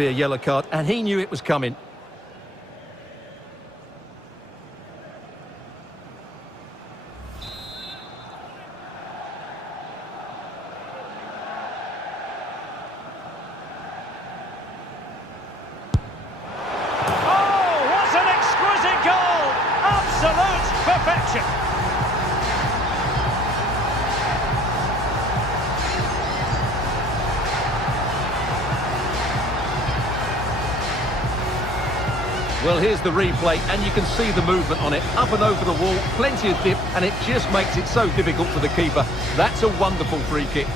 be a yellow card, and he knew it was coming. Oh, what an exquisite goal! Absolute perfection! Well, here's the replay, and you can see the movement on it. Up and over the wall, plenty of dip, and it just makes it so difficult for the keeper. That's a wonderful free kick.